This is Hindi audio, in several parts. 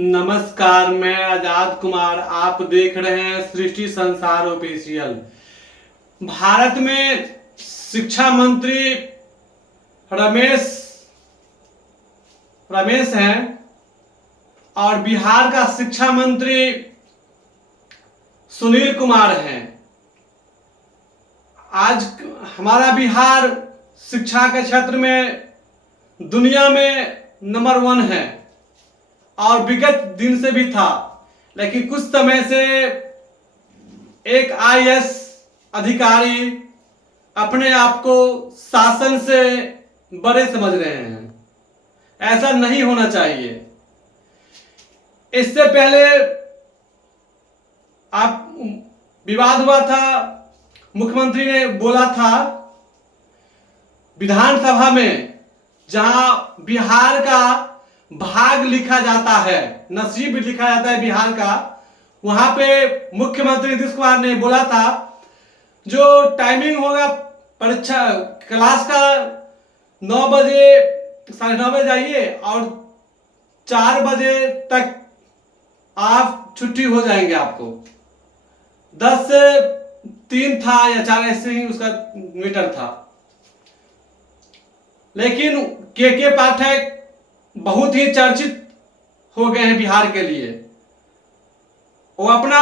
नमस्कार, मैं आजाद कुमार। आप देख रहे हैं सृष्टि संसार ऑफिशियल। भारत में शिक्षा मंत्री रमेश रमेश हैं और बिहार का शिक्षा मंत्री सुनील कुमार हैं। आज हमारा बिहार शिक्षा के क्षेत्र में दुनिया में नंबर 1 है और विगत दिन से भी था, लेकिन कुछ समय से एक आईएएस अधिकारी अपने आप को शासन से बड़े समझ रहे हैं। ऐसा नहीं होना चाहिए। इससे पहले आप विवाद हुआ था, मुख्यमंत्री ने बोला था विधानसभा में, जहां बिहार का भाग लिखा जाता है, नसीब लिखा जाता है बिहार का, वहां पे मुख्यमंत्री नीतीश कुमार ने बोला था जो टाइमिंग होगा परीक्षा क्लास का 9 बजे 9:30 बजे जाइए और 4 बजे तक आप छुट्टी हो जाएंगे। आपको 10 से 3 था या 4 ऐसे ही उसका मीटर था। लेकिन के पाठक बहुत ही चर्चित हो गए हैं बिहार के लिए। वो अपना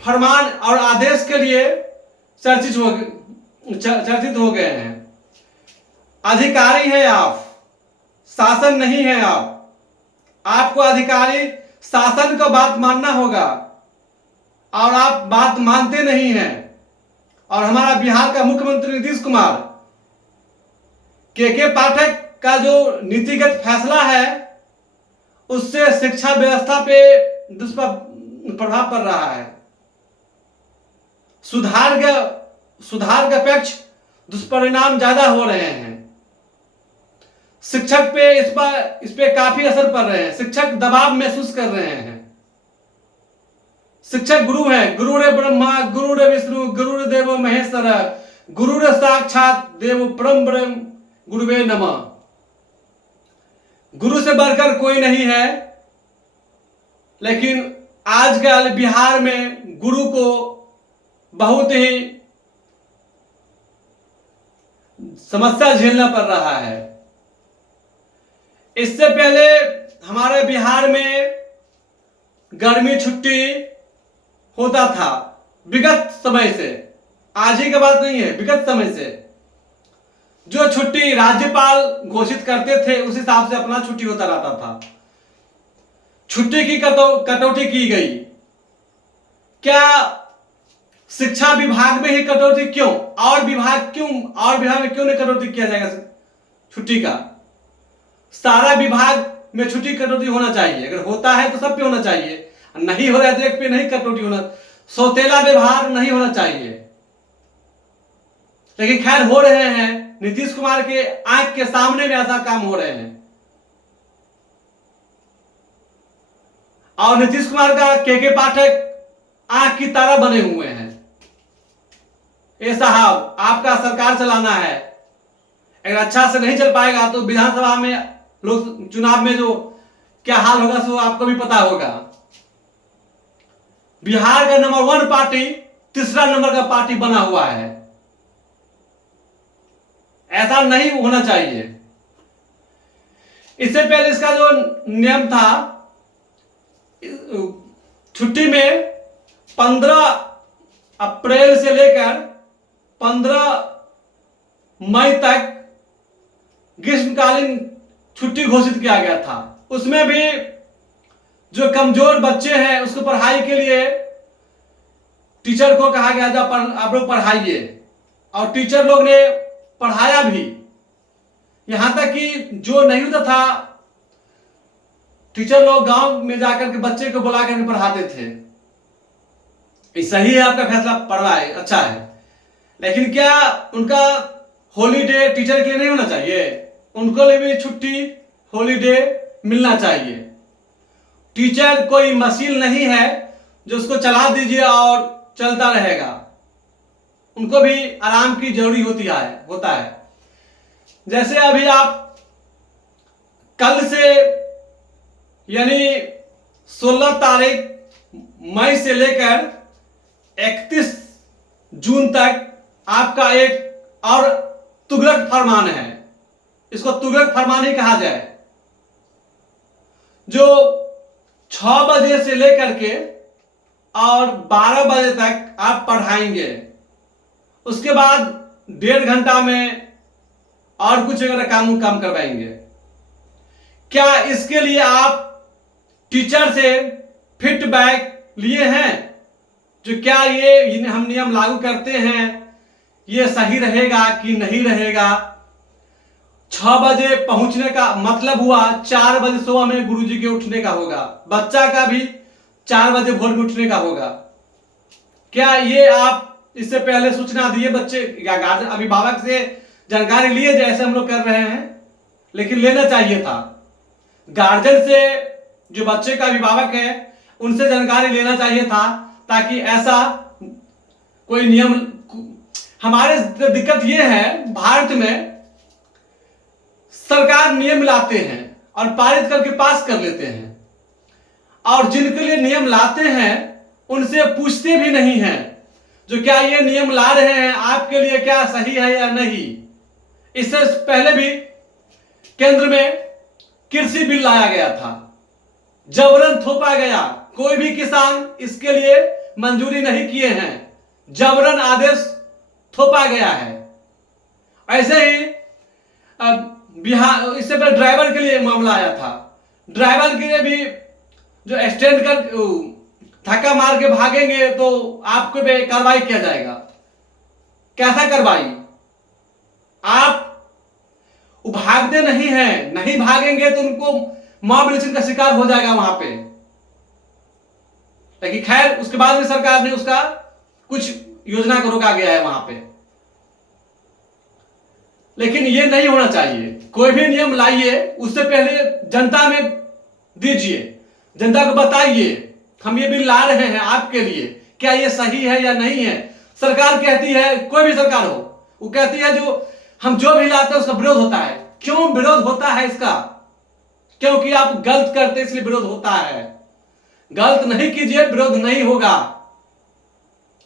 फरमान और आदेश के लिए चर्चित हो गए हैं। अधिकारी हैं आप, शासन नहीं है आप। आपको अधिकारी शासन का बात मानना होगा और आप बात मानते नहीं हैं। और हमारा बिहार का मुख्यमंत्री नीतीश कुमार के पाठक का जो नीतिगत फैसला है उससे शिक्षा व्यवस्था पे दुष्प्रभाव पड़ रहा है। सुधार के अपेक्ष दुष्परिणाम ज्यादा हो रहे हैं। शिक्षक पे इस पे काफी असर पड़ रहे हैं। शिक्षक दबाव महसूस कर रहे हैं। शिक्षक गुरु हैं। गुरुरे ब्रह्मा गुरुरे विष्णु गुरुर्देवो महेश्वर गुरुरे साक्षात देव परम ब्रह्म गुरुवे नमः। गुरु से बढ़कर कोई नहीं है। लेकिन आजकल बिहार में गुरु को बहुत ही समस्या झेलना पड़ रहा है। इससे पहले हमारे बिहार में गर्मी छुट्टी होता था विगत समय से। आज ही की बात नहीं है, विगत समय से जो छुट्टी राज्यपाल घोषित करते थे उस हिसाब से अपना छुट्टी होता रहता था। छुट्टी की कटौती की गई। क्या शिक्षा विभाग में ही कटौती क्यों? और विभाग में क्यों नहीं कटौती किया जाएगा छुट्टी का? सारा विभाग में छुट्टी कटौती होना चाहिए। अगर होता है तो सब पे होना चाहिए, नहीं हो रहा है तो एक पे नहीं कटौती होना। सौतेला व्यवहार नहीं होना चाहिए। लेकिन खैर हो रहे हैं। नीतीश कुमार के आंख के सामने में ऐसा काम हो रहे हैं। और नीतीश कुमार का के पाठक आंख की तारा बने हुए हैं। ये साहब, आपका सरकार चलाना है, अगर अच्छा से नहीं चल पाएगा तो विधानसभा में लोग चुनाव में जो क्या हाल होगा सो आपको भी पता होगा। बिहार का नंबर 1 पार्टी तीसरा नंबर का पार्टी बना हुआ है। ऐसा नहीं होना चाहिए। इससे पहले इसका जो नियम था, छुट्टी में 15 अप्रैल से लेकर 15 मई तक ग्रीष्मकालीन छुट्टी घोषित किया गया था। उसमें भी जो कमजोर बच्चे हैं उसको पढ़ाई के लिए टीचर को कहा गया था आप लोग पढ़ाइए, और टीचर लोग ने पढ़ाया भी। यहां तक कि जो नहीं होता था, टीचर लोग गांव में जाकर के बच्चे को बुला करके पढ़ाते थे। ये सही है, आपका फैसला पढ़वाए, अच्छा है। लेकिन क्या उनका हॉलीडे टीचर के लिए नहीं होना चाहिए? उनको लिए भी छुट्टी हॉलीडे मिलना चाहिए। टीचर कोई मशीन नहीं है जो उसको चला दीजिए और चलता रहेगा। उनको भी आराम की जरूरी होता है। जैसे अभी आप कल से यानी 16 तारीख मई से लेकर 31 जून तक आपका एक और तुगलक फरमान है, इसको तुगलक फरमान ही कहा जाए, जो 6 बजे से लेकर के और 12 बजे तक आप पढ़ाएंगे। उसके बाद 1.5 घंटा में और कुछ अगर काम करवाएंगे। क्या इसके लिए आप टीचर से फीडबैक लिए हैं, जो क्या ये हम नियम लागू करते हैं ये सही रहेगा कि नहीं रहेगा? 6 बजे पहुंचने का मतलब हुआ 4 बजे सुबह में गुरुजी के उठने का होगा, बच्चा का भी 4 बजे भोर में उठने का होगा। क्या ये आप इससे पहले सूचना दिए बच्चे गार्जियन अभिभावक से जानकारी लिए जैसे हम लोग कर रहे हैं? लेकिन लेना चाहिए था। गार्जियन से जो बच्चे का अभिभावक है उनसे जानकारी लेना चाहिए था, ताकि ऐसा कोई नियम। हमारे दिक्कत ये है, भारत में सरकार नियम लाते हैं और पारित करके पास कर लेते हैं, और जिनके लिए नियम लाते हैं उनसे पूछते भी नहीं हैं जो क्या ये नियम ला रहे हैं आपके लिए क्या सही है या नहीं। इससे पहले भी केंद्र में कृषि बिल लाया गया था, जबरन थोपा गया, कोई भी किसान इसके लिए मंजूरी नहीं किए हैं, जबरन आदेश थोपा गया है। ऐसे ही बिहार, इससे पहले ड्राइवर के लिए मामला आया था, ड्राइवर के लिए भी जो स्टैंड कर धक्का मार के भागेंगे तो आपको पे कार्रवाई किया जाएगा। कैसा कार्रवाई? आप भागते नहीं हैं, नहीं भागेंगे तो उनको मॉब लिंचिंग का शिकार हो जाएगा वहां पे। लेकिन खैर उसके बाद में सरकार ने उसका कुछ योजना को रोका गया है वहां पे। लेकिन ये नहीं होना चाहिए। कोई भी नियम लाइए उससे पहले जनता में दीजिए, जनता को बताइए हम ये बिल ला रहे हैं आपके लिए, क्या ये सही है या नहीं है। सरकार कहती है, कोई भी सरकार हो, वो कहती है हम जो भी लाते हैं उसका विरोध होता है। क्यों विरोध होता है इसका? क्योंकि आप गलत करते इसलिए विरोध होता है। गलत नहीं कीजिए, विरोध नहीं होगा।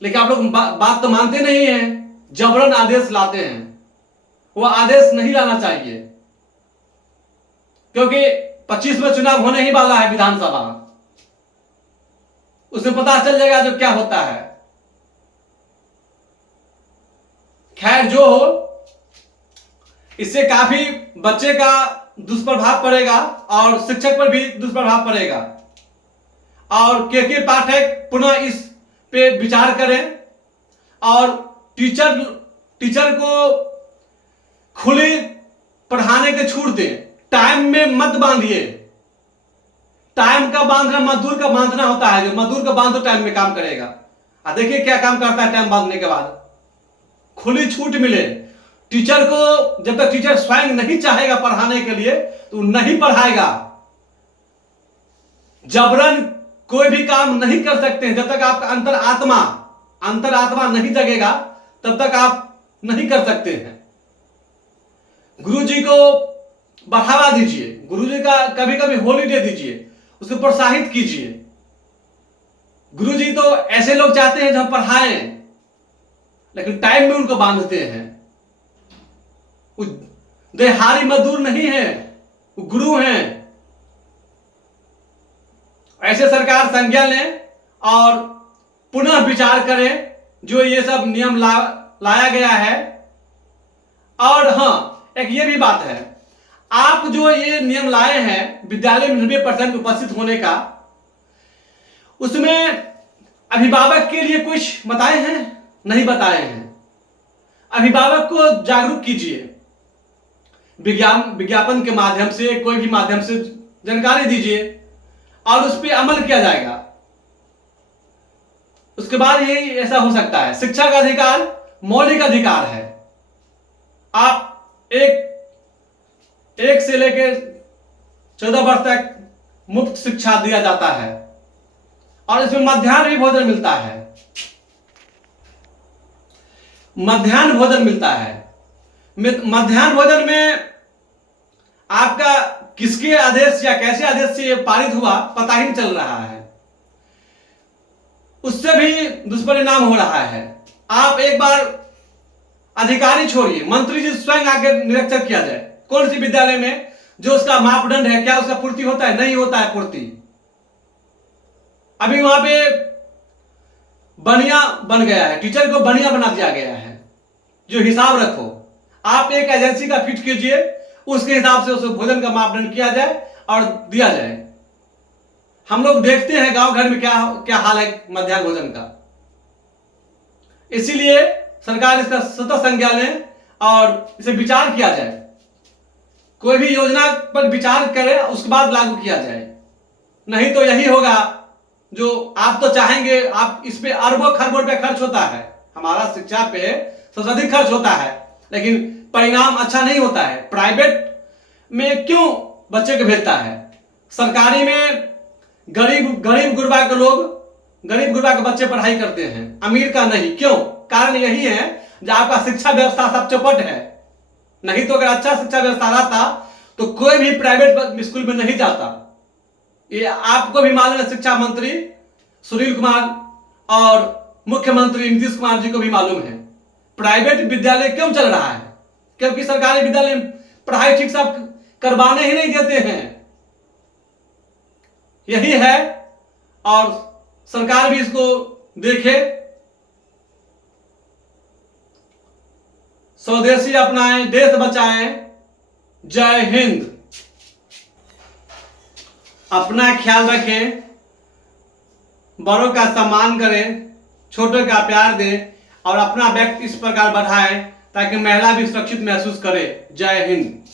लेकिन आप लोग बात तो मानते नहीं हैं, जबरन आदेश लाते हैं। वो आदेश नहीं लाना चाहिए, क्योंकि 25 में चुनाव होने ही वाला है विधानसभा, उसमें पता चल जाएगा जो क्या होता है। खैर जो हो, इससे काफी बच्चे का दुष्प्रभाव पड़ेगा और शिक्षक पर भी दुष्प्रभाव पड़ेगा। और के पाठक पुनः इस पे विचार करें और टीचर को खुली पढ़ाने के छूट दें। टाइम में मत बांधिए। टाइम का बांधना मजदूर का बांधना होता है, जो मजदूर का बांधो टाइम में काम करेगा। देखिए क्या काम करता है टाइम बांधने के बाद। खुली छूट मिले टीचर को। जब तक टीचर स्वयं नहीं चाहेगा पढ़ाने के लिए तो नहीं पढ़ाएगा। जबरन कोई भी काम नहीं कर सकते हैं। जब तक आपका अंतरात्मा नहीं जगेगा तब तक आप नहीं कर सकते हैं। गुरुजी को बढ़ावा दीजिए, गुरुजी का कभी कभी हॉलीडे दीजिए, उसको प्रोत्साहित कीजिए। गुरुजी तो ऐसे लोग चाहते हैं जो हम पढ़ाएं, लेकिन टाइम में उनको बांधते हैं। वो देहाड़ी मजदूर नहीं है, वो गुरु हैं। ऐसे सरकार संज्ञान ले और पुनः विचार करें जो ये सब नियम लाया गया है। और हाँ, एक ये भी बात है, आप जो ये नियम लाए हैं विद्यालय में 90% उपस्थित होने का, उसमें अभिभावक के लिए कुछ बताए हैं? नहीं बताए हैं। अभिभावक को जागरूक कीजिए, विज्ञापन के माध्यम से, कोई भी माध्यम से जानकारी दीजिए और उस पर अमल किया जाएगा। उसके बाद यही ऐसा हो सकता है। शिक्षा का अधिकार मौलिक अधिकार है। आप एक से लेकर 14 वर्ष तक मुफ्त शिक्षा दिया जाता है और इसमें मध्याह्न भी भोजन मिलता है। मध्याह्न भोजन मिलता है। मध्याह्न भोजन में आपका किसके आदेश या कैसे आदेश से ये पारित हुआ पता ही नहीं चल रहा है, उससे भी दुष्परिणाम हो रहा है। आप एक बार अधिकारी छोड़िए, मंत्री जी स्वयं आके निरीक्षण किया जाए कौन सी विद्यालय में जो उसका मापदंड है क्या उसका पूर्ति होता है, नहीं होता है पूर्ति। अभी वहां पे बनिया बन गया है, टीचर को बनिया बना दिया गया है। जो हिसाब रखो, आप एक एजेंसी का फिट कीजिए, उसके हिसाब से उस भोजन का मापदंड किया जाए और दिया जाए। हम लोग देखते हैं गांव घर में क्या क्या हाल है मध्याह्न भोजन का। इसीलिए सरकार इसका सतत संज्ञान ले और इसे विचार किया जाए, कोई भी योजना पर विचार करे उसके बाद लागू किया जाए। नहीं तो यही होगा जो आप तो चाहेंगे, आप इस पे अरबों खरबों रुपया खर्च होता है, हमारा शिक्षा पे सबसे अधिक खर्च होता है, लेकिन परिणाम अच्छा नहीं होता है। प्राइवेट में क्यों बच्चे को भेजता है, सरकारी में गरीब गुरबा के लोग, गरीब गुरबा के बच्चे पढ़ाई करते हैं, अमीर का नहीं। क्यों? कारण यही है जो आपका शिक्षा व्यवस्था सब चौपट है। नहीं तो अगर अच्छा शिक्षा व्यवस्था रहता तो कोई भी प्राइवेट स्कूल में नहीं जाता। ये आपको भी मालूम है, शिक्षा मंत्री सुनील कुमार और मुख्यमंत्री नीतीश कुमार जी को भी मालूम है। प्राइवेट विद्यालय क्यों चल रहा है? क्योंकि सरकारी विद्यालय में पढ़ाई ठीक से करवाने ही नहीं देते हैं। यही है, और सरकार भी इसको देखे, स्वदेशी अपनाएं, देश बचाएं। जय हिंद। अपना ख्याल रखें, बड़ों का सम्मान करें, छोटों का प्यार दें और अपना व्यक्ति इस प्रकार बढ़ाएं ताकि महिला भी सुरक्षित महसूस करे। जय हिंद।